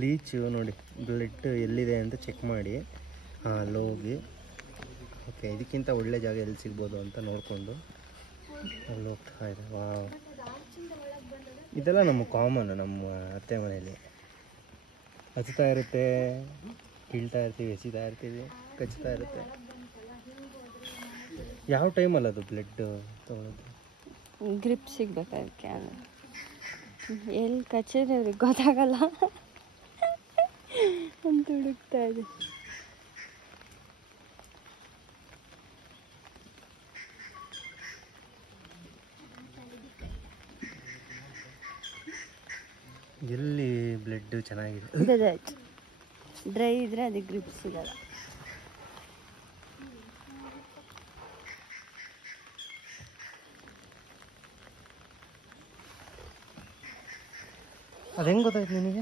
ಲೀಚು ನೋಡಿ, ಬ್ಲಡ್ ಎಲ್ಲಿದೆ ಅಂತ ಚೆಕ್ ಮಾಡಿ ಅಲ್ಲಿ ಹೋಗಿ. ಓಕೆ, ಇದಕ್ಕಿಂತ ಒಳ್ಳೆ ಜಾಗ ಎಲ್ಲಿ ಸಿಗ್ಬೋದು ಅಂತ ನೋಡಿಕೊಂಡು ಅಲ್ಲಿ ಹೋಗ್ತಾ ಇದೆ. ವಾವ್, ಇದೆಲ್ಲ ನಮ್ಮ ಕಾಮನ್, ನಮ್ಮ ಅತ್ತೆ ಮನೆಯಲ್ಲಿ ಹಚ್ತಾ ಇರುತ್ತೆ, ಕೀಳ್ತಾ ಇರ್ತೀವಿ, ಎಸಿತಾ ಇರ್ತೀವಿ, ಕಚ್ತಾ ಇರುತ್ತೆ. ಯಾವ ಟೈಮಲ್ಲಿ ಅದು ಬ್ಲಡ್ ತೊಗೊಳೋದು? ಗ್ರಿಪ್ ಸಿಗ್ಬೇಕಾದಕ್ಕೆ ಎಲ್ಲಿ ಕಚ್ಚಿದ್ರೆ ಅವ್ರಿಗೆ ಗೊತ್ತಾಗಲ್ಲ ಅಂತ ಹುಡುಕ್ತಾ ಇದೆ. ಎಲ್ಲಿ ಬ್ಲಡ್ ಚೆನ್ನಾಗಿದೆ, ಡ್ರೈ ಇದ್ರೆ ಅದಕ್ಕೆ ಗ್ರಿಪ್ ಸಿಗಲ್ಲ. ಅದು ಹೆಂಗೆ ಗೊತ್ತಾಯ್ತು ನಿನಗೆ?